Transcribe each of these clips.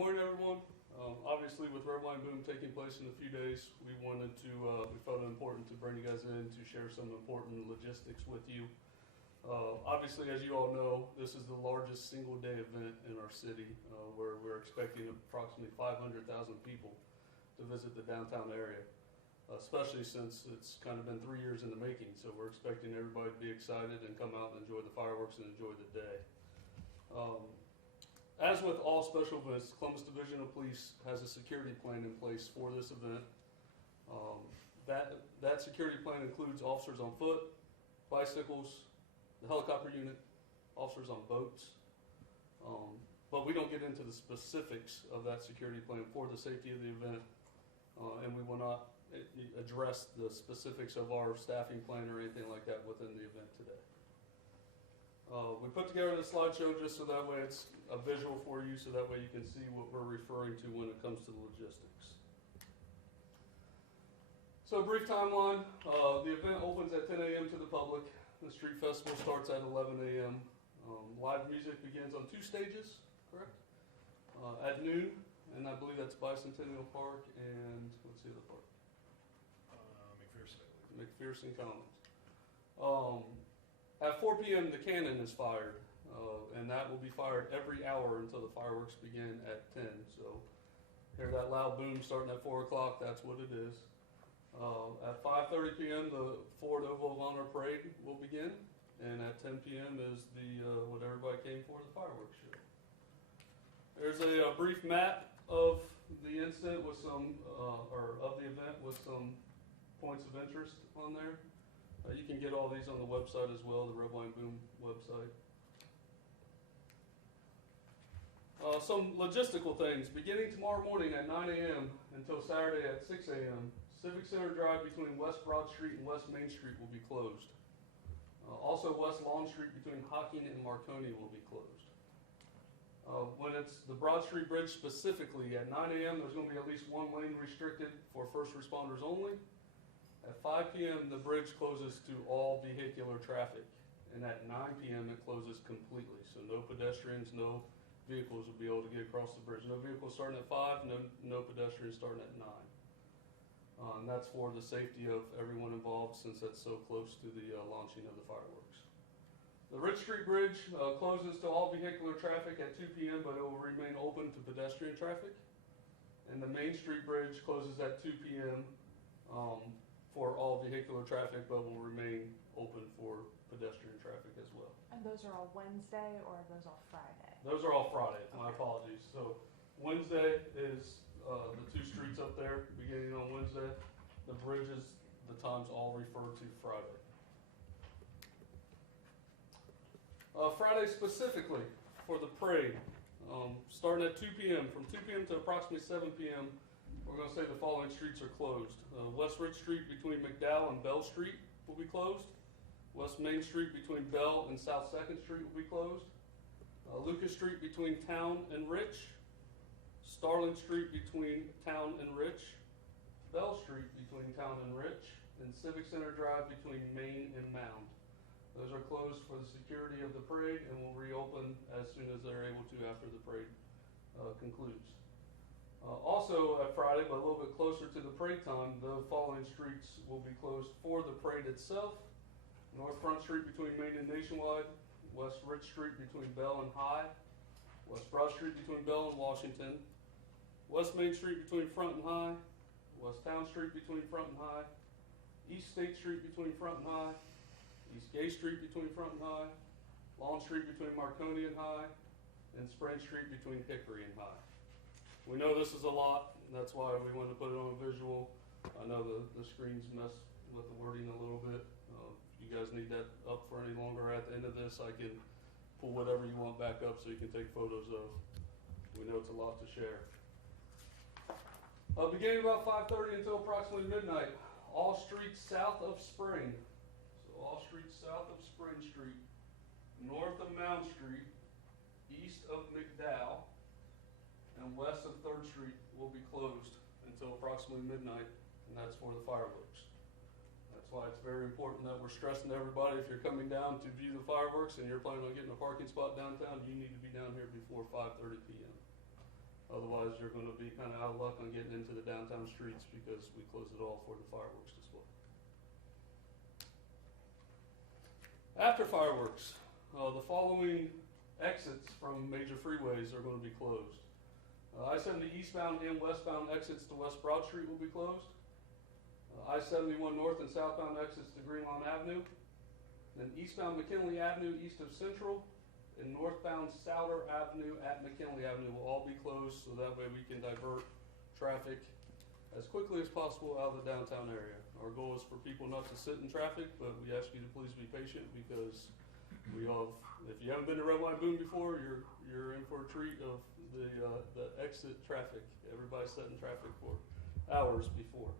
good morning, everyone. Obviously, with Red, Wine, Boom taking place in a few days, we felt it important to bring you guys in to share some important logistics with you. Obviously, as you all know, this is the largest single-day event in our city, where we're expecting approximately 500,000 people to visit the downtown area, especially since it's kind of been 3 years in the making. So we're expecting everybody to be excited and come out and enjoy the fireworks and enjoy the day. As with all special events, Columbus Division of Police has a security plan in place for this event. That security plan includes officers on foot, bicycles, the helicopter unit, officers on boats. But we don't get into the specifics of that security plan for the safety of the event, and we will not address the specifics of our staffing plan or anything like that within the event today. We put together the slideshow just so that way it's a visual for you, so that way you can see what we're referring to when it comes to the logistics. So, brief timeline. The event opens at 10 a.m. to the public. The street festival starts at 11 a.m. Live music begins on 2 stages, correct? At noon, and I believe that's Bicentennial Park and what's the other park? McPherson Commons. At 4 p.m. the cannon is fired, and that will be fired every hour until the fireworks begin at 10. So hear that loud boom starting at 4 o'clock, that's what it is. At 5:30 p.m. the Ford Oval of Honor Parade will begin, and at 10 p.m. is what everybody came for, the fireworks show. There's a brief map of the incident with some, of the event with some points of interest on there. You can get all these on the website as well, the Red, Wine, Boom website. Some logistical things. Beginning tomorrow morning at 9 a.m. until Saturday at 6 a.m., Civic Center Drive between West Broad Street and West Main Street will be closed. Also, West Lawn Street between Hocking and Marconi will be closed. When it's the Broad Street Bridge specifically, at 9 a.m. there's going to be at least one lane restricted for first responders only. At 5 p.m. the bridge closes to all vehicular traffic, and at 9 p.m. it closes completely. So no pedestrians, no vehicles will be able to get across the bridge. No vehicles starting at 5, no pedestrians starting at 9. And that's for the safety of everyone involved, since that's so close to the launching of the fireworks. The Ridge Street Bridge closes to all vehicular traffic at 2 p.m., but it will remain open to pedestrian traffic. And the Main Street Bridge closes at 2 p.m. For all vehicular traffic, but will remain open for pedestrian traffic as well. And those are all Wednesday, or are those all Friday? Those are all Friday, my apologies. So Wednesday is the 2 streets up there beginning on Wednesday. The bridges, the times all refer to Friday. Friday specifically for the parade, starting at 2 p.m. From 2 p.m. to approximately 7 p.m. we're going to say the following streets are closed. West Ridge Street between McDowell and Bell Street will be closed. West Main Street between Bell and South 2nd Street will be closed. Lucas Street between Town and Rich. Starling Street between Town and Rich. Bell Street between Town and Rich. And Civic Center Drive between Main and Mound. Those are closed for the security of the parade and will reopen as soon as they're able to after the parade concludes. Also at Friday, but a little bit closer to the parade time, the following streets will be closed for the parade itself. North Front Street between Main and Nationwide, West Rich Street between Bell and High, West Broad Street between Bell and Washington, West Main Street between Front and High, West Town Street between Front and High, East State Street between Front and High, East Gay Street between Front and High, Lawn Street between Marconi and High, and Spring Street between Hickory and High. We know this is a lot, and that's why we wanted to put it on a visual. I know the screens mess with the wording a little bit. If you guys need that up for any longer at the end of this, I can pull whatever you want back up so you can take photos of. We know it's a lot to share. Beginning about 5:30 until approximately midnight, all streets south of Spring, so all streets south of Spring Street, north of Mound Street, east of McDowell, and west of 3rd Street will be closed until approximately midnight, and that's for the fireworks. That's why it's very important that we're stressing to everybody, if you're coming down to view the fireworks and you're planning on getting a parking spot downtown, you need to be down here before 5:30 p.m. Otherwise, otherwise you're going to be kind of out of luck on getting into the downtown streets because we close it all for the fireworks display. After fireworks, the following exits from major freeways are going to be closed. I-70 eastbound and westbound exits to West Broad Street will be closed. I-71 north and southbound exits to Green Lawn Avenue. Then eastbound McKinley Avenue east of Central and northbound Souter Avenue at McKinley Avenue will all be closed, so that way we can divert traffic as quickly as possible out of the downtown area. Our goal is for people not to sit in traffic, but we ask you to please be patient because we have, if you haven't been to Red Line Boom before, you're in for a treat of the exit traffic. Everybody's sat in traffic for hours before.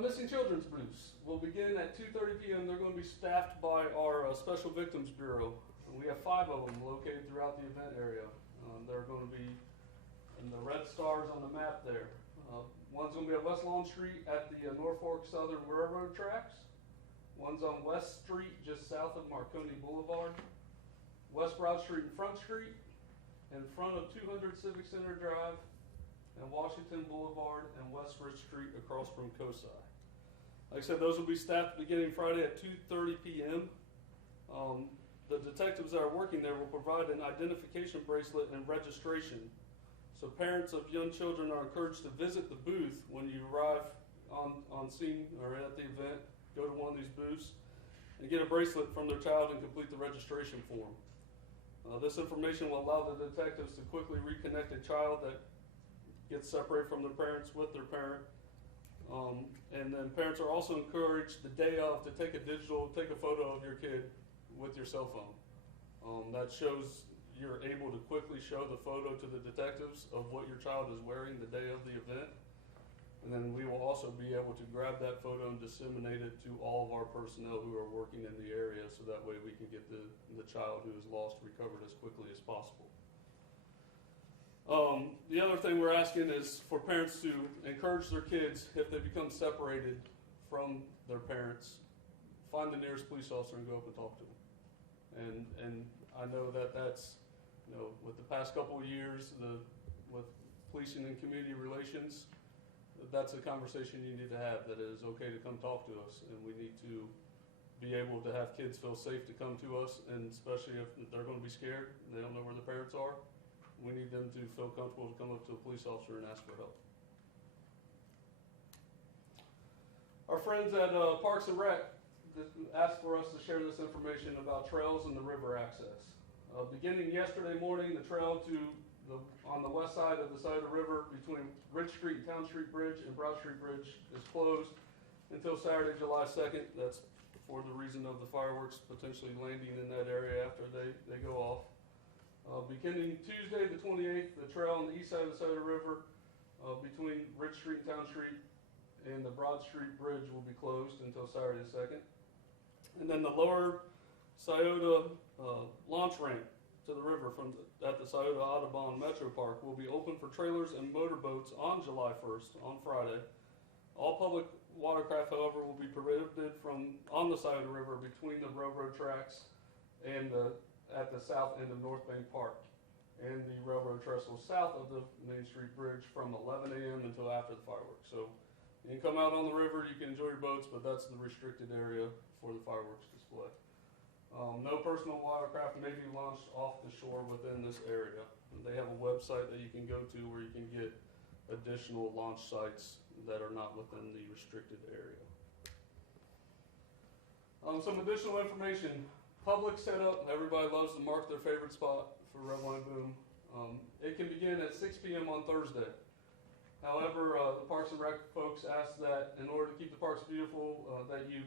Missing Children's Booths will begin at 2:30 p.m. They're going to be staffed by our Special Victims Bureau. And we have 5 of them located throughout the event area. They're going to be in the red stars on the map there. One's going to be at West Lawn Street at the Norfolk Southern Railroad tracks. One's on West Street just south of Marconi Boulevard. West Broad Street and Front Street, in front of 200 Civic Center Drive, and Washington Boulevard and West Rich Street across from COSI. Like I said, those will be staffed beginning Friday at 2:30 p.m. The detectives that are working there will provide an identification bracelet and registration. So parents of young children are encouraged to visit the booth when you arrive on scene or at the event. Go to one of these booths and get a bracelet from their child and complete the registration form. This information will allow the detectives to quickly reconnect a child that gets separated from their parents with their parent. And then parents are also encouraged the day of to take a photo of your kid with your cell phone. That shows you're able to quickly show the photo to the detectives of what your child is wearing the day of the event. And then we will also be able to grab that photo and disseminate it to all of our personnel who are working in the area, so that way we can get the child who is lost recovered as quickly as possible. The other thing we're asking is for parents to encourage their kids, if they become separated from their parents, find the nearest police officer and go up and talk to them. And I know that's, with the past couple of years, with policing and community relations, that's a conversation you need to have, that it is okay to come talk to us, and we need to be able to have kids feel safe to come to us, and especially if they're going to be scared and they don't know where the parents are, we need them to feel comfortable to come up to a police officer and ask for help. Our friends at Parks and Rec asked for us to share this information about trails and the river access. Beginning yesterday morning, the trail on the west side of the Scioto River between Ridge Street and Town Street Bridge and Broad Street Bridge is closed until Saturday, July 2nd. That's for the reason of the fireworks potentially landing in that area after they go off. Beginning Tuesday the 28th, the trail on the east side of the Scioto River between Ridge Street and Town Street and the Broad Street Bridge will be closed until Saturday the 2nd. And then the lower Scioto launch ramp to the river at the Scioto Audubon Metro Park will be open for trailers and motorboats on July 1st, on Friday. All public watercraft, however, will be prohibited on the Scioto River between the railroad tracks and at the south end of North Bank Park and the railroad trestle south of the Main Street Bridge from 11 a.m. until after the fireworks. So you can come out on the river, you can enjoy your boats, but that's the restricted area for the fireworks display. No personal watercraft may be launched off the shore within this area. They have a website that you can go to where you can get additional launch sites that are not within the restricted area. Some additional information. Public setup. Everybody loves to mark their favorite spot for Red Line Boom. It can begin at 6 p.m. on Thursday. However, the Parks and Rec folks asked that in order to keep the parks beautiful, that you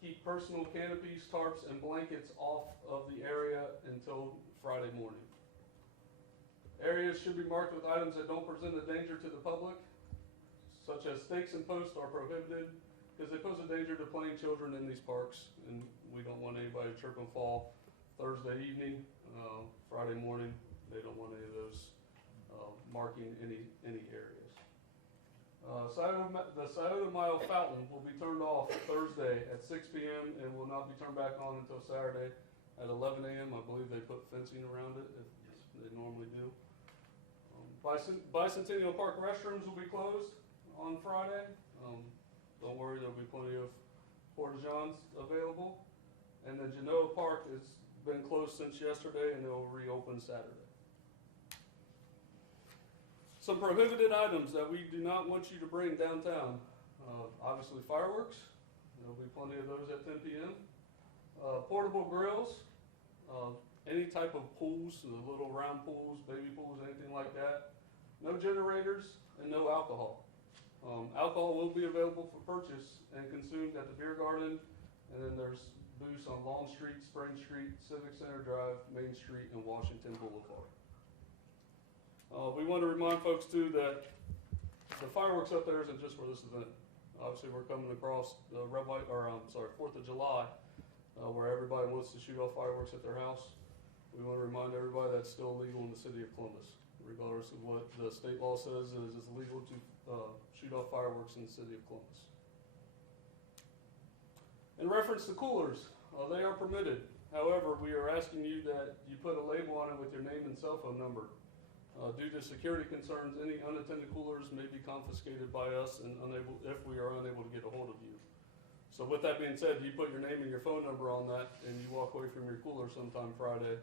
keep personal canopies, tarps, and blankets off of the area until Friday morning. Areas should be marked with items that don't present a danger to the public, such as stakes and posts are prohibited because they pose a danger to playing children in these parks, and we don't want anybody to trip and fall Thursday evening, Friday morning. They don't want any of those marking any areas. The Scioto Mile fountain will be turned off Thursday at 6 p.m. and will not be turned back on until Saturday at 11 a.m. I believe they put fencing around it, if they normally do. Bicentennial Park restrooms will be closed on Friday. Don't worry, there'll be plenty of porta-johns available. And then Genoa Park has been closed since yesterday, and they'll reopen Saturday. Some prohibited items that we do not want you to bring downtown. Obviously fireworks. There'll be plenty of those at 10 p.m. Portable grills. Any type of pools, the little round pools, baby pools, anything like that. No generators and no alcohol. Alcohol will be available for purchase and consumed at the beer garden, and then there's booths on Long Street, Spring Street, Civic Center Drive, Main Street, and Washington Boulevard. We want to remind folks too that the fireworks up there isn't just for this event. Obviously, we're coming across the 4th of July, where everybody wants to shoot off fireworks at their house. We want to remind everybody that's still legal in the city of Columbus, regardless of what the state law says. It's legal to shoot off fireworks in the city of Columbus. In reference to coolers, they are permitted. However, we are asking you that you put a label on it with your name and cell phone number. Due to security concerns, any unattended coolers may be confiscated by us and if we are unable to get a hold of you. So with that being said, you put your name and your phone number on that and you walk away from your cooler sometime Friday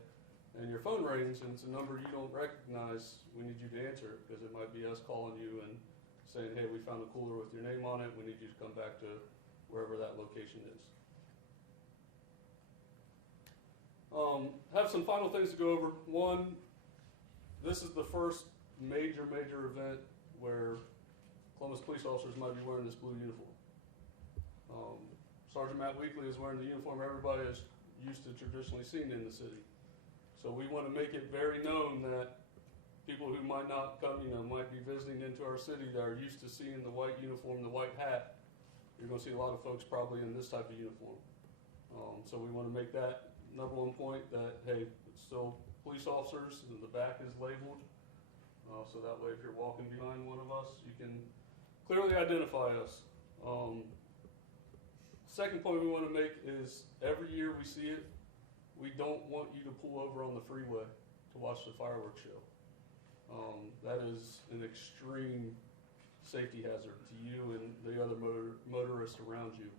and your phone rings and it's a number you don't recognize, we need you to answer it because it might be us calling you and saying, hey, we found a cooler with your name on it, we need you to come back to wherever that location is. Have some final things to go over. One, this is the first major event where Columbus police officers might be wearing this blue uniform. Sergeant Matt Weekly is wearing the uniform everybody is used to traditionally seeing in the city. So we want to make it very known that people who might not come, might be visiting into our city that are used to seeing the white uniform, the white hat. You're going to see a lot of folks probably in this type of uniform. So we want to make that number one point that, hey, it's still police officers, and the back is labeled. So that way if you're walking behind one of us, you can clearly identify us. Second point we want to make is every year we see it, we don't want you to pull over on the freeway to watch the fireworks show. That is an extreme safety hazard to you and the other motorists around you.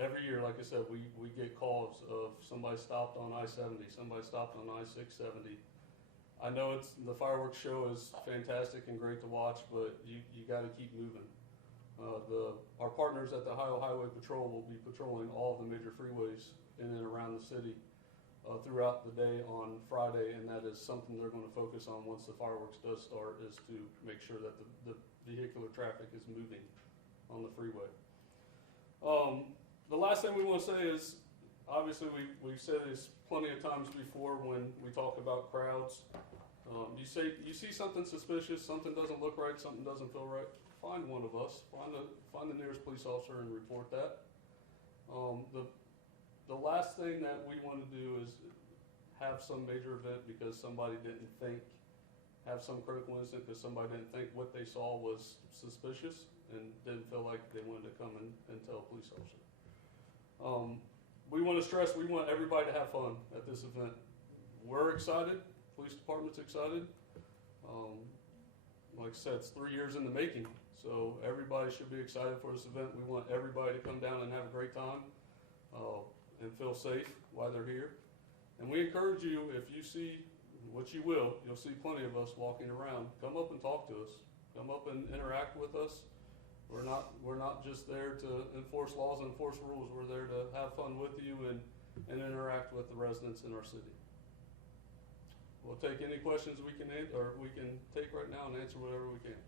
Every year, like I said, we get calls of somebody stopped on I-70, somebody stopped on I-670. I know the fireworks show is fantastic and great to watch, but you got to keep moving. Our partners at the Ohio Highway Patrol will be patrolling all of the major freeways in and around the city throughout the day on Friday, and that is something they're going to focus on once the fireworks does start, is to make sure that the vehicular traffic is moving on the freeway. The last thing we want to say is, obviously we've said this plenty of times before when we talk about crowds. You see something suspicious, something doesn't look right, something doesn't feel right, find one of us, find the nearest police officer and report that. The last thing that we want to do is have some major event because somebody didn't think, have some critical incident because somebody didn't think what they saw was suspicious and didn't feel like they wanted to come and tell a police officer. We want to stress, we want everybody to have fun at this event. We're excited, police department's excited. Like I said, it's 3 years in the making, so everybody should be excited for this event. We want everybody to come down and have a great time and feel safe while they're here. And we encourage you, if you see, which you will, you'll see plenty of us walking around, come up and talk to us. Come up and interact with us. We're not just there to enforce laws and enforce rules. We're there to have fun with you and interact with the residents in our city. We'll take any questions we can take right now and answer whatever we can.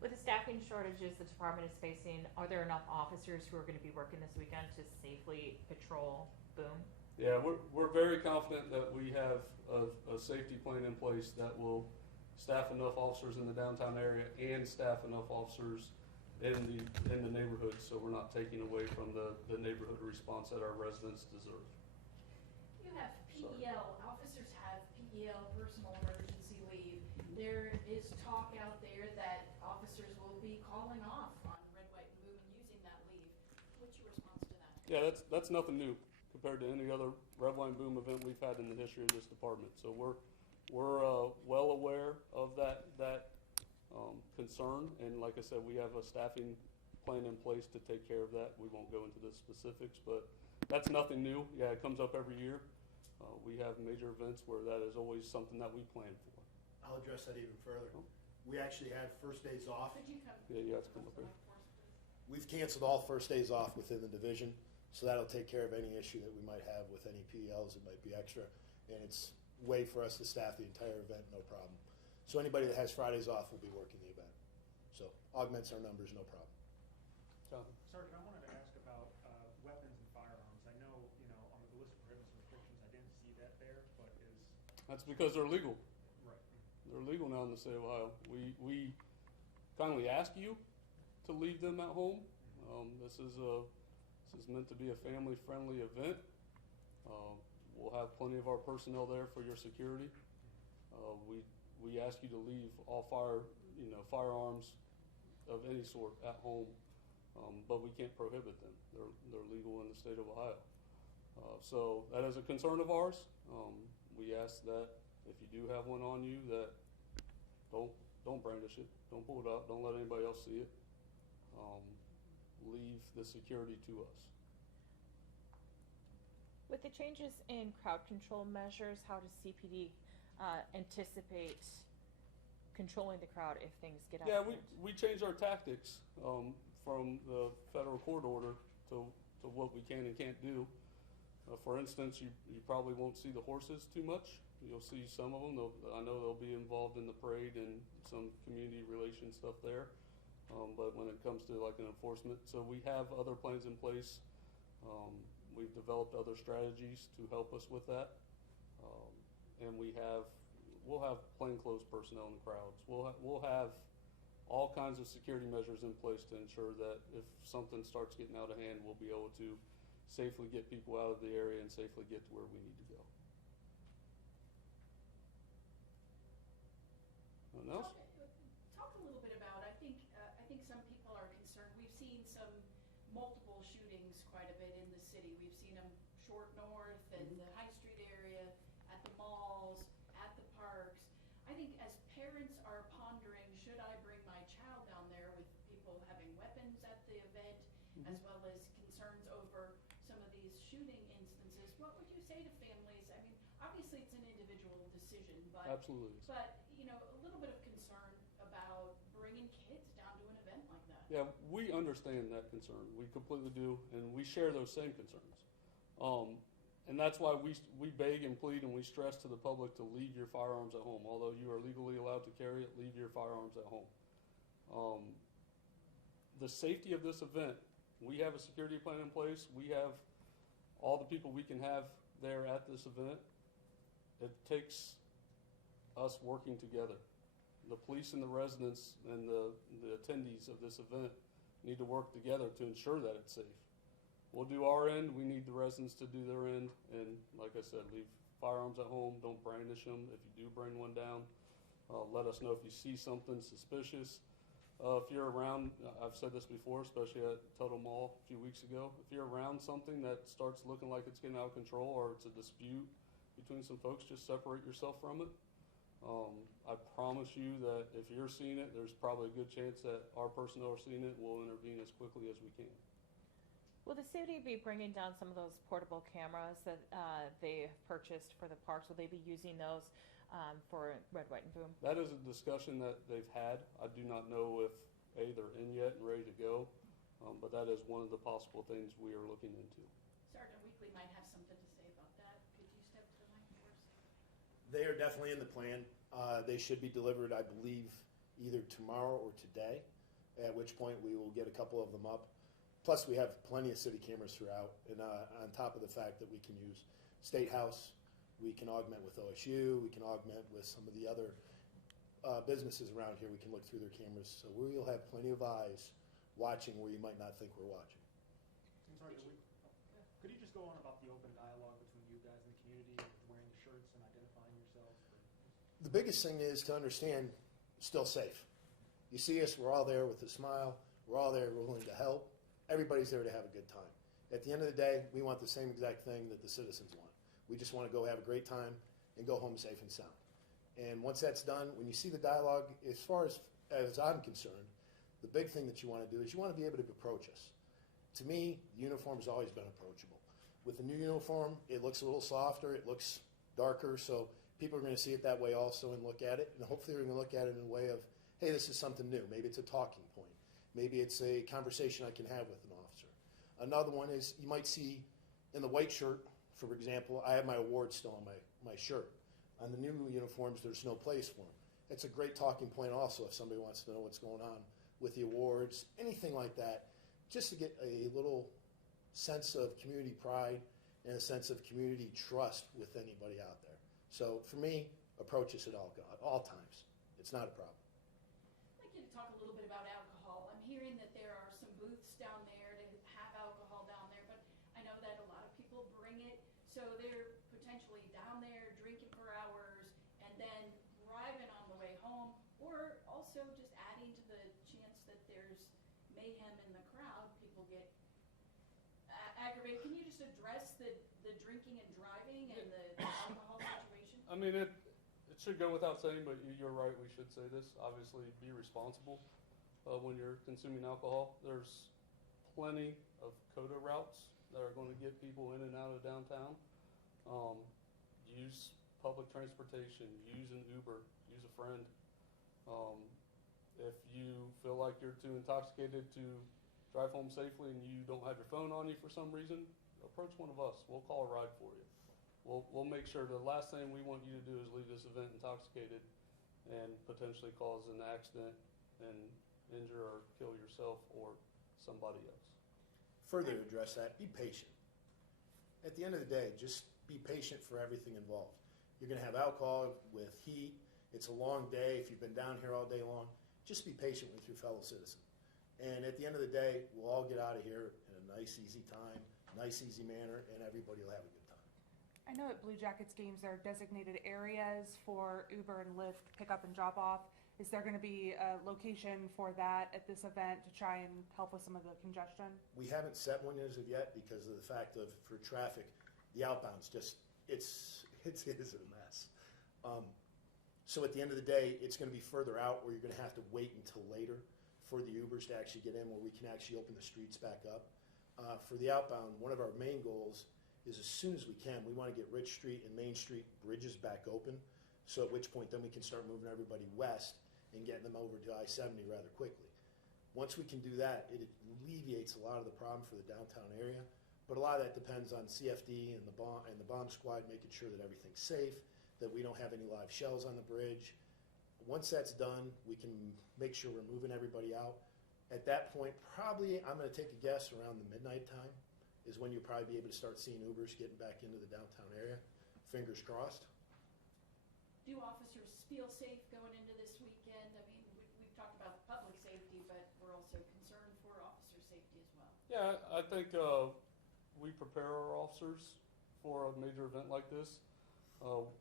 With the staffing shortages the department is facing, are there enough officers who are going to be working this weekend to safely patrol Boom? Yeah, we're very confident that we have a safety plan in place that will staff enough officers in the downtown area and staff enough officers in the neighborhood, so we're not taking away from the neighborhood response that our residents deserve. You have PEL. Officers have PEL, personal emergency leave. There is talk out there that officers will be calling off on red, white, and blue and using that leave. What's your response to that? Yeah, that's nothing new compared to any other red, white, and boom event we've had in the history of this department. So we're well aware of that concern, and like I said, we have a staffing plan in place to take care of that. We won't go into the specifics, but that's nothing new. Yeah, it comes up every year. We have major events where that is always something that we plan for. I'll address that even further. Oh. We actually had first days off. Could you come? Yeah, you have to come up here. We've canceled all first days off within the division, so that'll take care of any issue that we might have with any PLs that might be extra. And it's a way for us to staff the entire event, no problem. So anybody that has Fridays off will be working the event. So augments our numbers, no problem. Jonathan? Sergeant, I wanted to ask about weapons and firearms. I know, on the list of prohibitions and restrictions, I didn't see that there, but is... That's because they're legal. Right. They're legal now in the state of Ohio. We kindly ask you to leave them at home. This is meant to be a family-friendly event. We'll have plenty of our personnel there for your security. We ask you to leave all firearms of any sort at home, but we can't prohibit them. They're legal in the state of Ohio. So that is a concern of ours. We ask that if you do have one on you, that don't brandish it, don't pull it out, don't let anybody else see it. Leave the security to us. With the changes in crowd control measures, how does CPD anticipate controlling the crowd if things get out Yeah, of hand? we changed our tactics from the federal court order to what we can and can't do. For instance, you probably won't see the horses too much. You'll see some of them. I know they'll be involved in the parade and some community relations stuff there. But when it comes to like an enforcement, so we have other plans in place. We've developed other strategies to help us with that. And we'll have plainclothes personnel in the crowds. We'll have all kinds of security measures in place to ensure that if something starts getting out of hand, we'll be able to safely get people out of the area and safely get to where we need to go. Anything else? Talk a little bit about, I think some people are concerned. We've seen some multiple shootings quite a bit in the city. We've seen them short north and the High Street area, at the malls, at the parks. I think as parents are pondering, should I bring my child down there with people having weapons at the event, as well as concerns over some of these shooting instances, what would you say to families? I mean, obviously it's an individual decision, but Absolutely. But a little bit of concern about bringing kids down to an event like that. Yeah, we understand that concern. We completely do, and we share those same concerns. And that's why we beg and plead and we stress to the public to leave your firearms at home. Although you are legally allowed to carry it, leave your firearms at home. The safety of this event, we have a security plan in place. We have all the people we can have there at this event. It takes us working together. The police and the residents and the attendees of this event need to work together to ensure that it's safe. We'll do our end. We need the residents to do their end. And like I said, leave firearms at home. Don't brandish them. If you do bring one down, let us know if you see something suspicious. If you're around, I've said this before, especially at Total Mall a few weeks ago, if you're around something that starts looking like it's getting out of control or it's a dispute between some folks, just separate yourself from it. I promise you that if you're seeing it, there's probably a good chance that our personnel are seeing it and we'll intervene as quickly as we can. Will the city be bringing down some of those portable cameras that they purchased for the parks? Will they be using those for Red, White, and Boom? That is a discussion that they've had. I do not know if they're in yet and ready to go, but that is one of the possible things we are looking into. Sergeant Weekly might have something to say about that. Could you step to the mic for us? They are definitely in the plan. They should be delivered, I believe, either tomorrow or today, at which point we will get a couple of them up. Plus, we have plenty of city cameras throughout, and on top of the fact that we can use State House, we can augment with OSU, we can augment with some of the other businesses around here. We can look through their cameras, so we will have plenty of eyes watching where you might not think we're watching. And Sergeant, could you just go on about the open dialogue between you guys and the community, with wearing the shirts and identifying yourselves? The biggest thing is to understand, still safe. You see us, we're all there with a smile. We're all there willing to help. Everybody's there to have a good time. At the end of the day, we want the same exact thing that the citizens want. We just want to go have a great time and go home safe and sound. And once that's done, when you see the dialogue, as far as as I'm concerned, the big thing that you want to do is you want to be able to approach us. To me, the uniform's always been approachable. With the new uniform, it looks a little softer, it looks darker, so people are going to see it that way also and look at it, and hopefully they're going to look at it in a way of, hey, this is something new. Maybe it's a talking point. Maybe it's a conversation I can have with an officer. Another one is you might see in the white shirt, for example, I have my award still on my shirt. On the new uniforms, there's no place for them. It's a great talking point also if somebody wants to know what's going on with the awards, anything like that, just to get a little sense of community pride and a sense of community trust with anybody out there. So for me, approach us at all times. It's not a problem. I'd like you to talk a little bit about alcohol. I'm hearing that there are some booths down there to have alcohol down there, but I know that a lot of people bring it, so they're potentially down there drinking for hours and then driving on the way home, or also just adding to the chance that there's mayhem in the crowd. People get aggravated. Can you just address the drinking and driving and the alcohol situation? I mean, it should go without saying, but you're right, we should say this. Obviously, be responsible when you're consuming alcohol. There's plenty of CODA routes that are going to get people in and out of downtown. Use public transportation, use an Uber, use a friend. If you feel like you're too intoxicated to drive home safely and you don't have your phone on you for some reason, approach one of us. We'll call a ride for you. We'll make sure the last thing we want you to do is leave this event intoxicated and potentially cause an accident and injure or kill yourself or somebody else. Further to address that, be patient. At the end of the day, just be patient for everything involved. You're going to have alcohol with heat. It's a long day. If you've been down here all day long, just be patient with your fellow citizen. And at the end of the day, we'll all get out of here in a nice, easy time, nice, easy manner, and everybody will have a good time. I know at Blue Jackets games there are designated areas for Uber and Lyft pickup and drop off. Is there going to be a location for that at this event to try and help with some of the congestion? We haven't set one as of yet because of the fact of, for traffic, the outbound's just, it is a mess. So at the end of the day, it's going to be further out where you're going to have to wait until later for the Ubers to actually get in where we can actually open the streets back up. For the outbound, one of our main goals is as soon as we can, we want to get Rich Street and Main Street bridges back open. So at which point then we can start moving everybody west and getting them over to I-70 rather quickly. Once we can do that, it alleviates a lot of the problem for the downtown area. But a lot of that depends on CFD and the bomb squad making sure that everything's safe, that we don't have any live shells on the bridge. Once that's done, we can make sure we're moving everybody out. At that point, probably, I'm going to take a guess, around the midnight time is when you'll probably be able to start seeing Ubers getting back into the downtown area. Fingers crossed. Do officers feel safe going into this weekend? I mean, we've talked about public safety, but we're also concerned for officer safety as well. Yeah, I think we prepare our officers for a major event like this.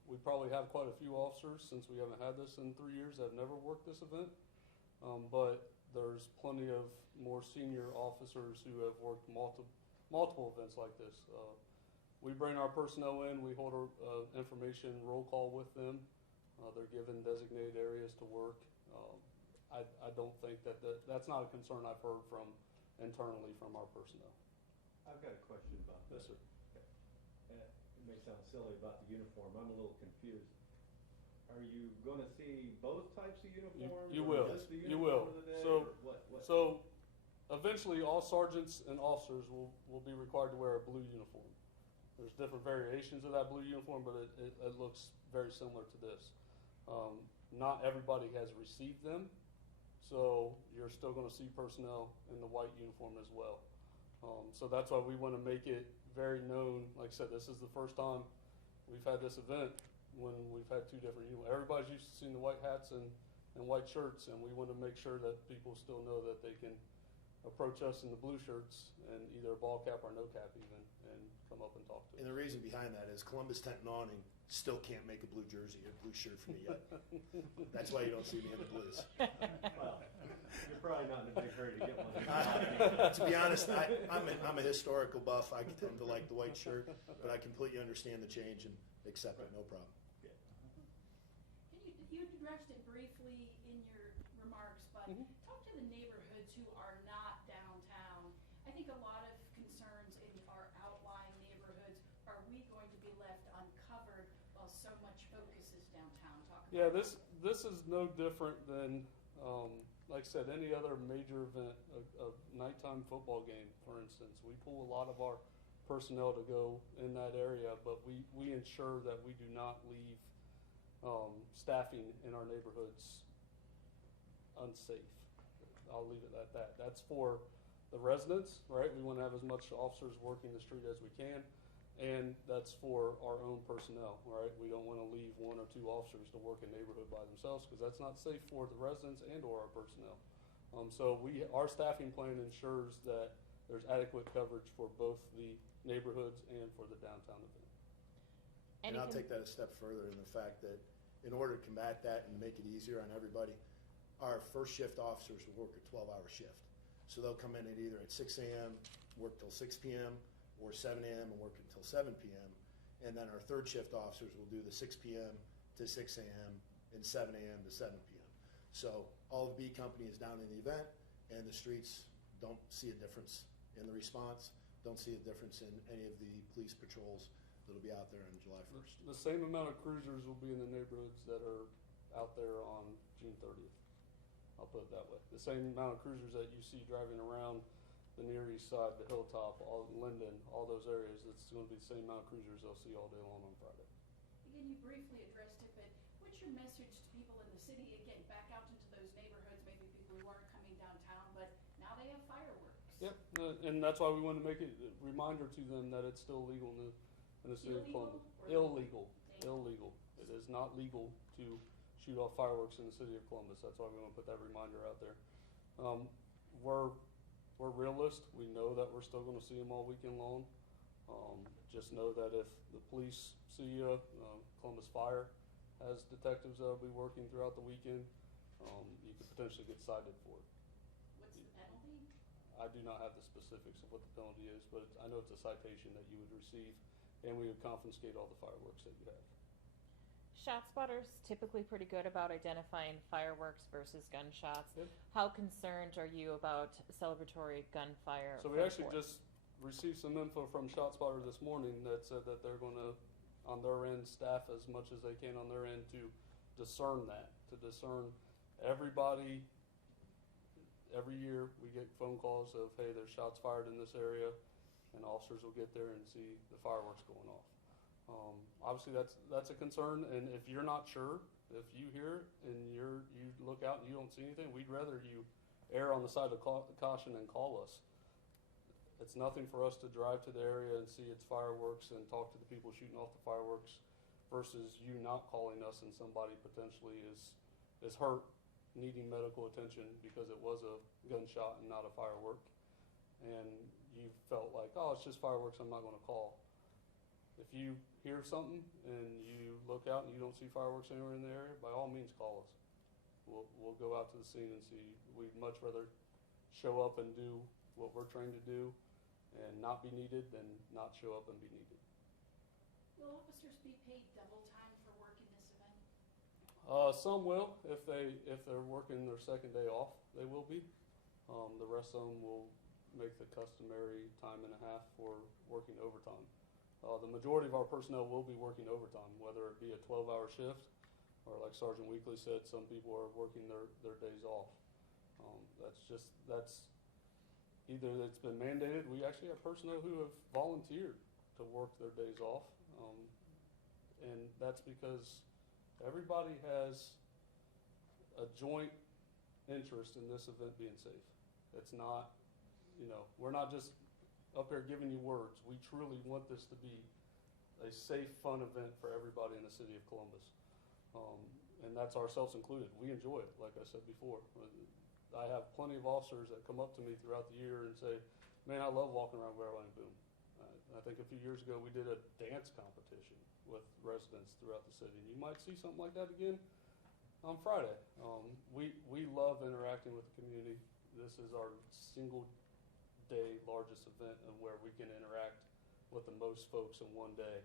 We probably have quite a few officers, since we haven't had this in 3 years, that have never worked this event. But there's plenty of more senior officers who have worked multiple events like this. We bring our personnel in, we hold our information roll call with them. They're given designated areas to work. I don't think that's not a concern I've heard from internally from our personnel. I've got a question about Yes, this. sir. It may sound silly about the uniform. I'm a little confused. Are you going to see both types of uniforms? You or will. just the You uniform will. of the day, So- or what? So eventually all sergeants and officers will be required to wear a blue uniform. There's different variations of that blue uniform, but it looks very similar to this. Not everybody has received them, so you're still going to see personnel in the white uniform as well. So that's why we want to make it very known. Like I said, this is the first time we've had this event when we've had two different uniforms. Everybody's used to seeing the white hats and white shirts, and we want to make sure that people still know that they can approach us in the blue shirts and either a ball cap or no cap even, and come up and talk to us. And the reason behind that is Columbus Tent and Awning still can't make a blue jersey or blue shirt for me yet. That's why you don't see me in the blues. Well, you're probably not in a big hurry to get one. To be honest, I'm a historical buff. I tend to like the white shirt, but I completely understand the change and accept it, no problem. You you addressed it briefly in your remarks, but Mhm. talk to the neighborhoods who are not downtown. I think a lot of concerns in our outlying neighborhoods, are we going to be left uncovered while so much focus is downtown? Talk about Yeah, that. this is no different than, like I said, any other major event, a nighttime football game, for instance. We pull a lot of our personnel to go in that area, but we ensure that we do not leave staffing in our neighborhoods unsafe. I'll leave it at that. That's for the residents, right? We want to have as much officers working the street as we can, and that's for our own personnel, right? We don't want to leave one or two officers to work a neighborhood by themselves because that's not safe for the residents and or our personnel. So our staffing plan ensures that there's adequate coverage for both the neighborhoods and for the downtown event. And I'll take that a step further in the fact that in order to combat that and make it easier on everybody, our first shift officers will work a 12-hour shift. So they'll come in at either at 6 a.m., work till 6 p.m., or 7 a.m. and work until 7 p.m. And then our third shift officers will do the 6 p.m. to 6 a.m. and 7 a.m. to 7 p.m. So all of B Company is down in the event, and the streets don't see a difference in the response, don't see a difference in any of the police patrols that'll be out there on July 1st. The same amount of cruisers will be in the neighborhoods that are out there on June 30th. I'll put it that way. The same amount of cruisers that you see driving around the Near East Side, the Hilltop, all Linden, all those areas, it's going to be the same amount of cruisers they'll see all day long on Friday. Again, you briefly addressed it, but what's your message to people in the city, again, back out into those neighborhoods, maybe people who aren't coming downtown, but now they have fireworks? Yep, and that's why we want to make it a reminder to them that it's still legal in the city of Illegal Columbus. or Illegal. legal? Illegal. It is not legal to shoot off fireworks in the city of Columbus. That's why we want to put that reminder out there. We're realists. We know that we're still going to see them all weekend long. Just know that if the police see you, Columbus Fire has detectives that will be working throughout the weekend. You could potentially get cited for it. What's the penalty? I do not have the specifics of what the penalty is, but I know it's a citation that you would receive, and we would confiscate all the fireworks that you have. ShotSpotter's typically pretty good about identifying fireworks versus gunshots. Yep. How concerned are you about celebratory gunfire? So we actually just received some info from ShotSpotter this morning that said that they're going to, on their end, staff as much as they can on their end to discern that, to discern everybody. Every year we get phone calls of, hey, there's shots fired in this area, and officers will get there and see the fireworks going off. Obviously that's a concern, and if you're not sure, if you hear it and you look out and you don't see anything, we'd rather you err on the side of caution and call us. It's nothing for us to drive to the area and see its fireworks and talk to the people shooting off the fireworks versus you not calling us and somebody potentially is hurt, needing medical attention because it was a gunshot and not a firework, and you felt like, oh, it's just fireworks, I'm not going to call. If you hear something and you look out and you don't see fireworks anywhere in the area, by all means call us. We'll go out to the scene and see. We'd much rather show up and do what we're trained to do and not be needed than not show up and be needed. Will officers be paid double time for working this event? Some will. If they're working their second day off, they will be. The rest of them will make the customary time and a half for working overtime. The majority of our personnel will be working overtime, whether it be a 12-hour shift or, like Sergeant Weekly said, some people are working their days off. That's either it's been mandated. We actually have personnel who have volunteered to work their days off, and that's because everybody has a joint interest in this event being safe. It's not, we're not just up here giving you words. We truly want this to be a safe, fun event for everybody in the city of Columbus. And that's ourselves included. We enjoy it, like I said before. I have plenty of officers that come up to me throughout the year and say, man, I love walking around Barrel and Boom. I think a few years ago we did a dance competition with residents throughout the city. You might see something like that again on Friday. We love interacting with the community. This is our single day largest event and where we can interact with the most folks in one day,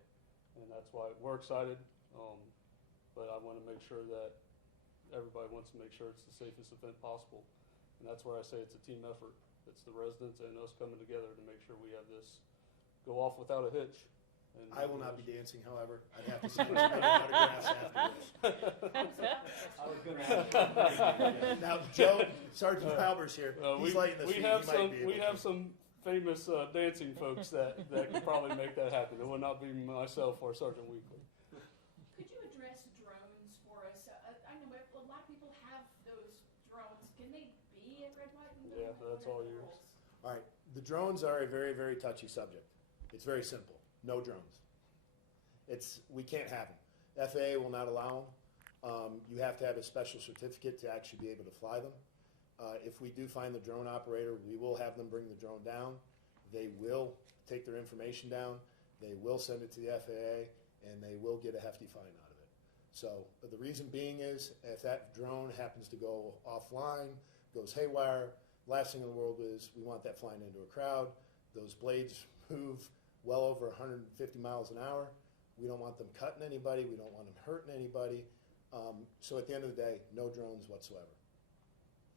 and that's why we're excited, but I want to make sure that everybody wants to make sure it's the safest event possible. And that's where I say it's a team effort. It's the residents and us coming together to make sure we have this go off without a hitch. And I will not be dancing, however. I have to sign some autographs afterwards. I was gonna ask. Now, Joe, Sergeant Halber's here. He's lighting the we feet. have He might some be able we to. have some famous dancing folks that can probably make that happen. It will not be myself or Sergeant Weekly. Could you address drones for us? I know a lot of people have those drones. Can they be at Red, White, and Blue? Yeah, that's all What are the yours. rules? All right. The drones are a very, very touchy subject. It's very simple. No drones. We can't have them. FAA will not allow them. You have to have a special certificate to actually be able to fly them. If we do find the drone operator, we will have them bring the drone down. They will take their information down. They will send it to the FAA, and they will get a hefty fine out of it. So the reason being is if that drone happens to go offline, goes haywire, last thing in the world is we want that flying into a crowd. Those blades move well over 150 miles an hour. We don't want them cutting anybody. We don't want them hurting anybody. So at the end of the day, no drones whatsoever.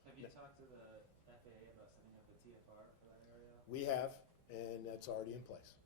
Have you talked to the FAA about setting up a TFR for that area? We have, and that's already in place.